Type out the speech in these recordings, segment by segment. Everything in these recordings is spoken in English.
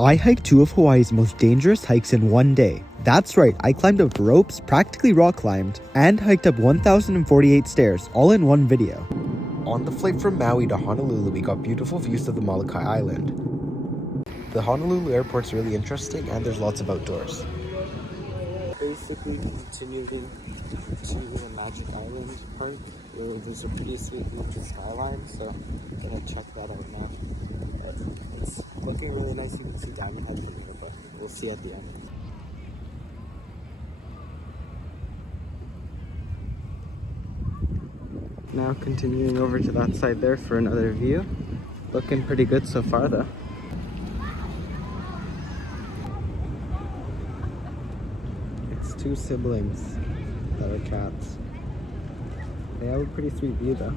I hiked two of Hawaii's most dangerous hikes in one day. That's right, I climbed up ropes, practically rock climbed, and hiked up 1,048 stairs, all in one video. On the flight from Maui to Honolulu, we got beautiful views of the Molokai Island. The Honolulu airport's really interesting, and there's lots of outdoors. Basically continuing to the Magic Island part, where there's a pretty sweet nature skyline, so I'm gonna check that out now. But it's looking really nice. You can see Diamond Head from here, but we'll see at the end. Now continuing over to that side there for another view. Looking pretty good so far though. It's two siblings that are cats. They have a pretty sweet view though.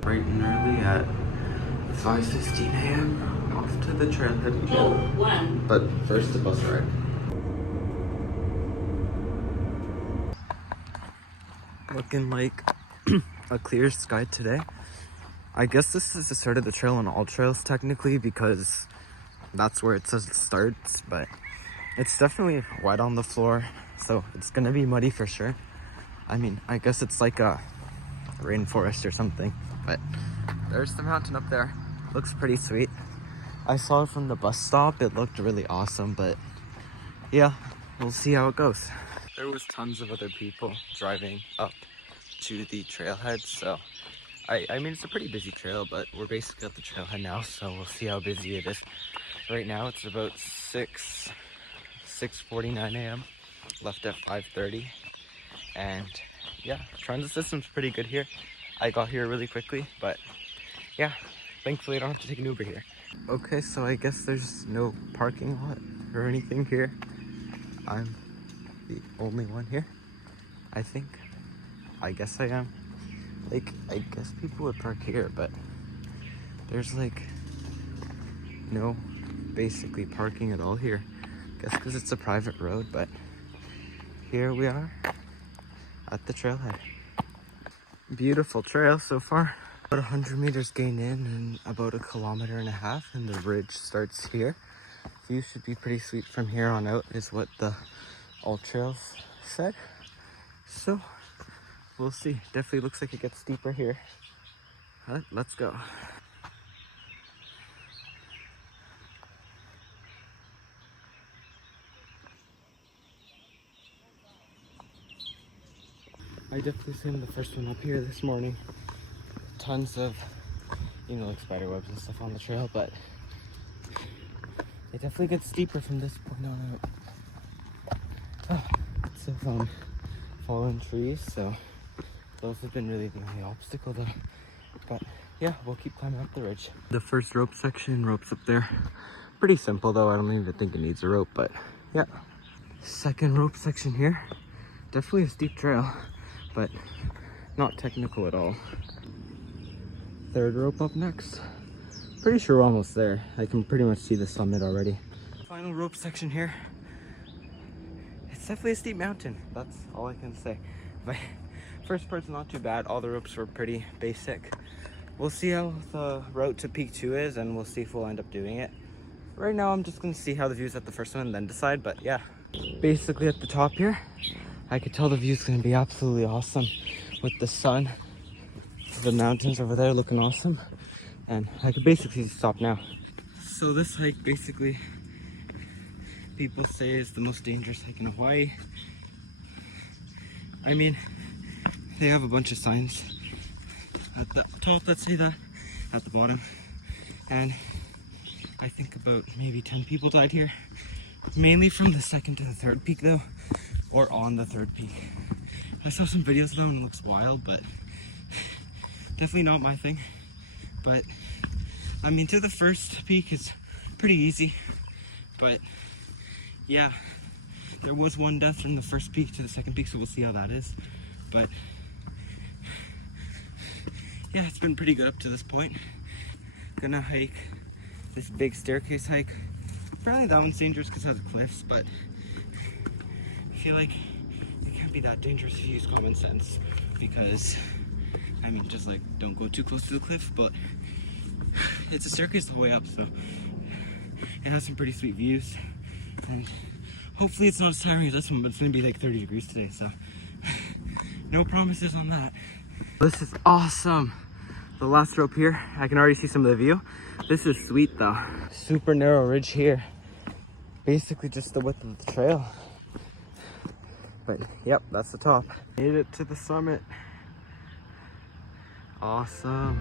Bright and early at 5:15 a.m. off to the trailhead again. But first the bus ride. Looking like a clear sky today. I guess this is the start of the trail on all trails technically, because that's where it says it starts, but it's definitely wet on the floor, so it's gonna be muddy for sure. I mean, I guess it's like a rainforest or something, but there's the mountain up there. Looks pretty sweet. I saw it from the bus stop. It looked really awesome, but yeah, we'll see how it goes. There was tons of other people driving up to the trailhead, so I mean, it's a pretty busy trail, but we're basically at the trailhead now, so we'll see how busy it is. Right now it's about 6:49 a.m. left at 5:30, and yeah, transit system's pretty good here. I got here really quickly, but yeah, thankfully I don't have to take an Uber here. Okay, so I guess there's no parking lot or anything here. I'm the only one here, I think. I guess I am. Like, I guess people would park here, but there's like no basically parking at all here. Guess because it's a private road, but here we are at the trailhead. Beautiful trail so far. About 100 meters gained in and about 1.5 kilometers, and the ridge starts here. View should be pretty sweet from here on out is what the all trails said. So we'll see. Definitely looks like it gets steeper here. But let's go. I definitely seen the first one up here this morning. Tons of, like spider webs and stuff on the trail, but it definitely gets steeper from this point on out. Lots of fallen trees, so those have been really the only obstacle though. But yeah, we'll keep climbing up the ridge. The first rope section, ropes up there. Pretty simple though, I don't even think it needs a rope, but yeah. Second rope section here. Definitely a steep trail, but not technical at all. Third rope up next. Pretty sure we're almost there. I can pretty much see the summit already. Final rope section here. It's definitely a steep mountain. That's all I can say. But first part's not too bad. All the ropes were pretty basic. We'll see how the route to peak 2 is, and we'll see if we'll end up doing it. Right now I'm just gonna see how the view's at the first one and then decide, but yeah. Basically at the top here, I could tell the view's gonna be absolutely awesome with the sun. The mountains over there looking awesome, and I could basically stop now. So this hike basically people say is the most dangerous hike in Hawaii. I mean, they have a bunch of signs at the top that say that, at the bottom, and I think about maybe 10 people died here, mainly from the second to the third peak though, or on the third peak. I saw some videos of them and it looks wild, but definitely not my thing. But I mean, to the first peak is pretty easy, but yeah, there was one death from the first peak to the second peak, so we'll see how that is. But yeah, it's been pretty good up to this point. Gonna hike this big staircase hike. Apparently that one's dangerous because it has cliffs, but I feel like it can't be that dangerous if you use common sense. because, I mean, just like don't go too close to the cliff, but it's a circus the way up, so it has some pretty sweet views. And hopefully it's not as tiring as this one, but it's gonna be like 30 degrees today, so no promises on that. This is awesome. The last rope here, I can already see some of the view. This is sweet though. Super narrow ridge here. Basically just the width of the trail. But yep, that's the top. Made it to the summit. Awesome.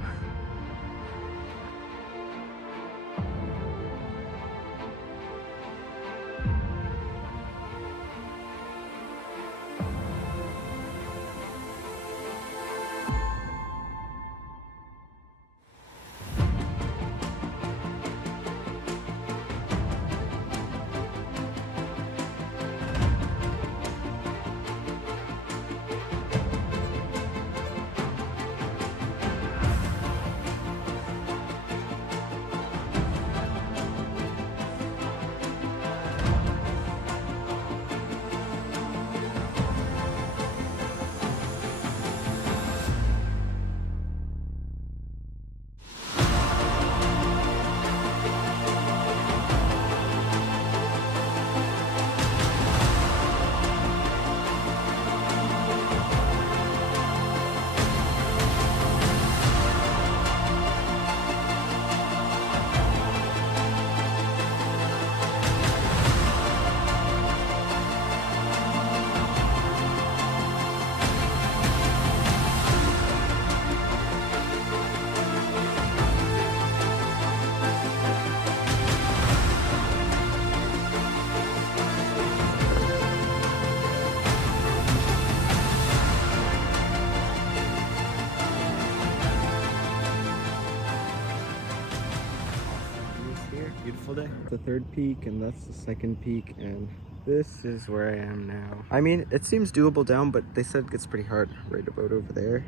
Beautiful day. The third peak, and that's the second peak, and this is where I am now. I mean, it seems doable down, but they said it gets pretty hard right about over there,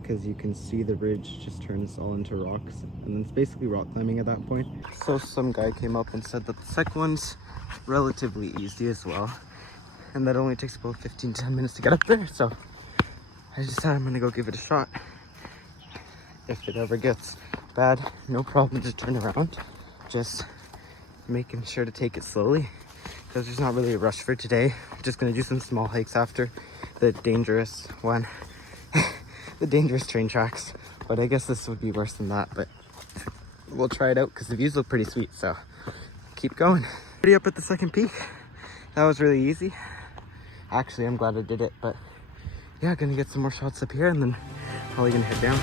because you can see the ridge just turns all into rocks, and it's basically rock climbing at that point. So some guy came up and said that the second one's relatively easy as well, and that only takes about 15-10 minutes to get up there. So I decided I'm gonna go give it a shot. If it ever gets bad, no problem to turn around. Just making sure to take it slowly, because there's not really a rush for today. Just gonna do some small hikes after the dangerous one, the dangerous train tracks. But I guess this would be worse than that, but we'll try it out because the views look pretty sweet, so keep going. Already up at the second peak. That was really easy. Actually, I'm glad I did it, but yeah, gonna get some more shots up here and then probably gonna head down.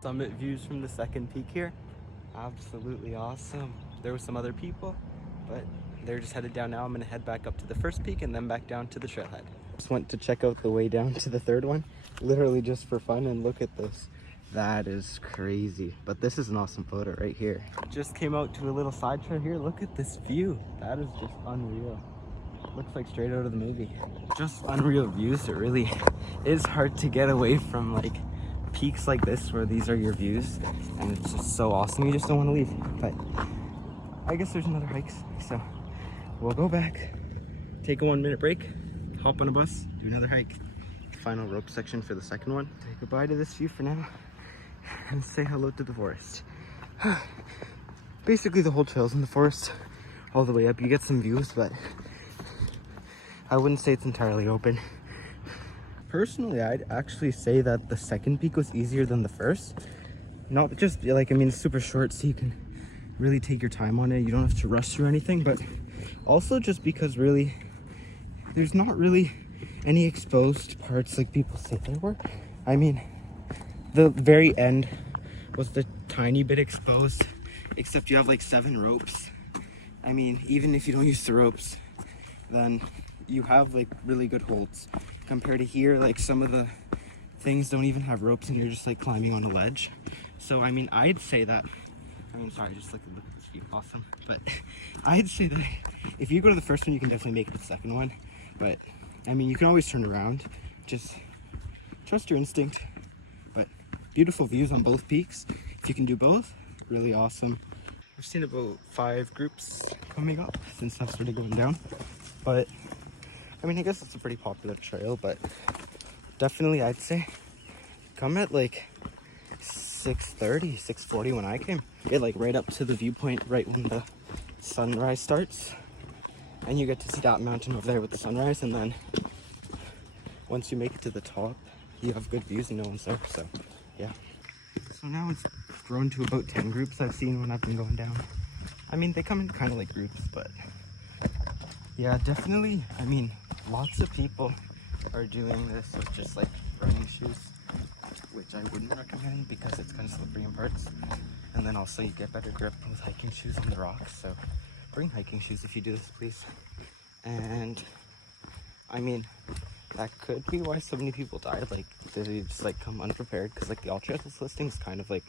Summit views from the second peak here, absolutely awesome. There were some other people, but they're just headed down now. I'm gonna head back up to the first peak and then back down to the trailhead. Just went to check out the way down to the third one, literally just for fun, and look at this. That is crazy, but this is an awesome photo right here. Just came out to a little side trail here. Look at this view. That is just unreal. Looks like straight out of the movie. Just unreal views. It really is hard to get away from like peaks like this where these are your views, and it's just so awesome. You just don't want to leave. But I guess there's another hike, so we'll go back, take a 1-minute break, hop on a bus, do another hike. Final rope section for the second one. Say goodbye to this view for now and say hello to the forest. Basically the whole trail's in the forest all the way up. You get some views, but I wouldn't say it's entirely open. Personally, I'd actually say that the second peak was easier than the first. Not just like, I mean, it's super short, so you can really take your time on it. You don't have to rush through anything, but also just because really there's not really any exposed parts like people say there were. I mean, the very end was the tiny bit exposed, except you have like 7 ropes I mean, even if you don't use the ropes, then you have like really good holds. Compared to here, like some of the things don't even have ropes and you're just like climbing on a ledge. So I mean, I'd say that, I mean, sorry, just like look at this view, awesome. But I'd say that if you go to the first one, you can definitely make it to the second one. But I mean, you can always turn around, just trust your instinct. But beautiful views on both peaks. If you can do both, really awesome. I've seen about 5 groups coming up since I've started going down. But I mean, I guess it's a pretty popular trail, but definitely I'd say come at like 6:30, 6:40 when I came. Get like right up to the viewpoint right when the sunrise starts. And you get to see that mountain over there with the sunrise, and then once you make it to the top, you have good views and no one's there, so yeah. So now it's grown to about 10 groups I've seen when I've been going down. I mean, they come in kind of like groups, but yeah, definitely, I mean, lots of people are doing this with just like running shoes, which I wouldn't recommend because it's kind of slippery in parts. And then also you get better grip with hiking shoes on the rocks, so bring hiking shoes if you do this, please. And I mean, that could be why so many people died. Like, they just like come unprepared, because like the all trails listing is kind of like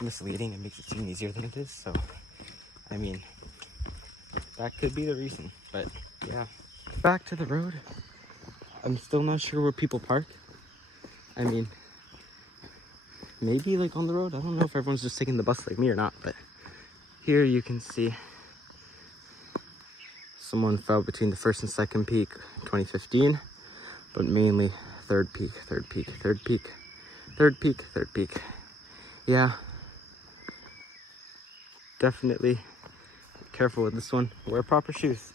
misleading and makes it seem easier than it is. So I mean, that could be the reason. But yeah, back to the road. I'm still not sure where people park. I mean, maybe like on the road. I don't know if everyone's just taking the bus like me or not, but here you can see someone fell between the first and second peak in 2015, but mainly third peak, third peak, third peak, third peak, third peak. Yeah, definitely careful with this one. Wear proper shoes.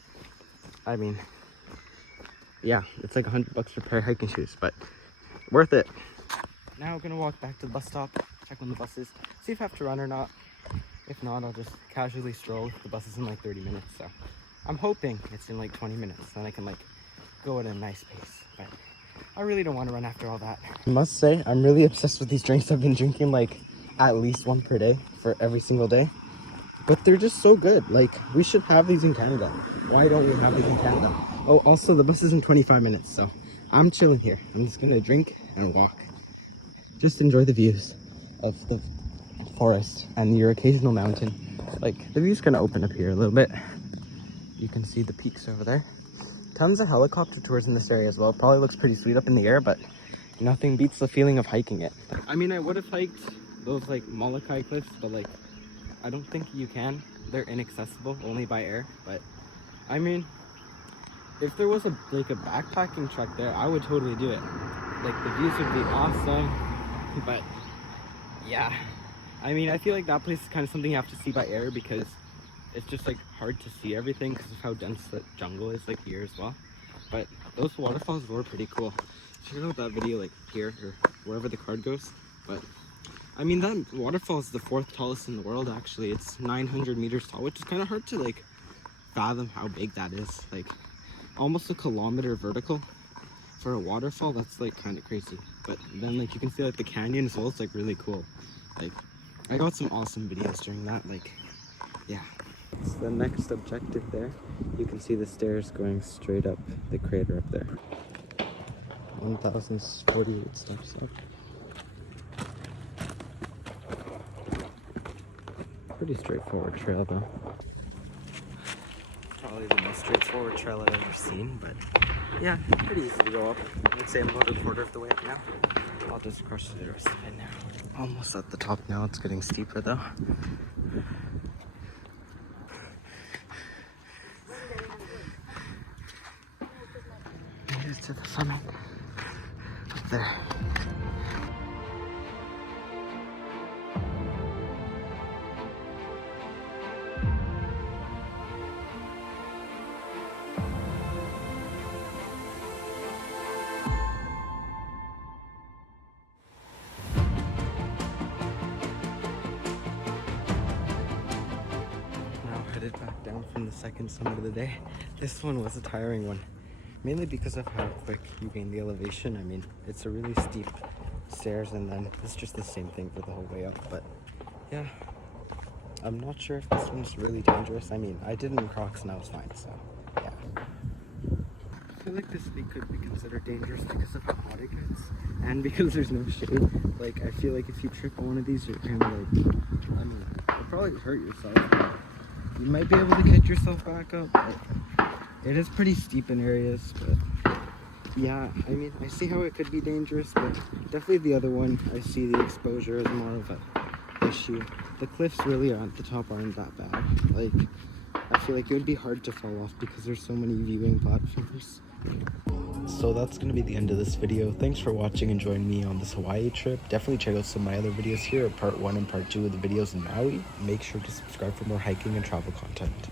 I mean, yeah, it's like $100 for a pair of hiking shoes, but worth it. Now we're gonna walk back to the bus stop, check on the buses, see if I have to run or not. If not, I'll just casually stroll. The bus is in like 30 minutes, so I'm hoping it's in like 20 minutes, then I can like go at a nice pace. But I really don't want to run after all that. I must say, I'm really obsessed with these drinks. I've been drinking like at least one per day for every single day. But they're just so good. Like, we should have these in Canada. Why don't we have these in Canada? Oh, also the bus is in 25 minutes, so I'm chilling here. I'm just gonna drink and walk. Just enjoy the views of the forest and your occasional mountain. Like, the view's gonna open up here a little bit. You can see the peaks over there. Tons of helicopter tours in this area as well. Probably looks pretty sweet up in the air, but nothing beats the feeling of hiking it. I mean, I would have hiked those like Molokai cliffs, but like, I don't think you can. They're inaccessible only by air. But I mean, if there was a backpacking trek there, I would totally do it. Like, the views would be awesome. But yeah, I mean, I feel like that place is kind of something you have to see by air, because it's just like hard to see everything because of how dense the jungle is like here as well. But those waterfalls were pretty cool. Check out that video like here or wherever the card goes. But I mean, that waterfall is the 4th tallest in the world actually. It's 900 meters tall, which is kind of hard to like fathom how big that is. Like almost a kilometer vertical for a waterfall. That's like kind of crazy. But then like you can see like the canyon as well. It's like really cool. Like, I got some awesome videos during that. Like, yeah. It's the next objective there. You can see the stairs going straight up the crater up there. 1,048 steps up. Pretty straightforward trail though. Probably the most straightforward trail I've ever seen, but yeah, pretty easy to go up. I'd say I'm about a quarter of the way up now. I'll just crush through the rest of it now. Almost at the top now. It's getting steeper though. Made it to the summit. Up there. Headed back down from the second summit of the day. This one was a tiring one, mainly because of how quick you gain the elevation. I mean, it's a really steep stairs, and then it's just the same thing for the whole way up. But yeah, I'm not sure if this one's really dangerous. I mean, I did it in Crocs and I was fine, so yeah. I feel like this thing could be considered dangerous because of how hot it gets and because there's no shade. Like, I feel like if you trip on one of these, you're kind of like, I mean, you'll probably hurt yourself. But you might be able to catch yourself back up, but it is pretty steep in areas. But yeah, I mean, I see how it could be dangerous, but definitely the other one, I see the exposure as more of an issue. The cliffs really at the top aren't that bad. Like, I feel like it would be hard to fall off because there's so many viewing platforms. So that's going to be the end of this video. Thanks for watching and joining me on this Hawaii trip. Definitely check out some of my other videos here, part 1 and part 2 of the videos in Maui. Make sure to subscribe for more hiking and travel content.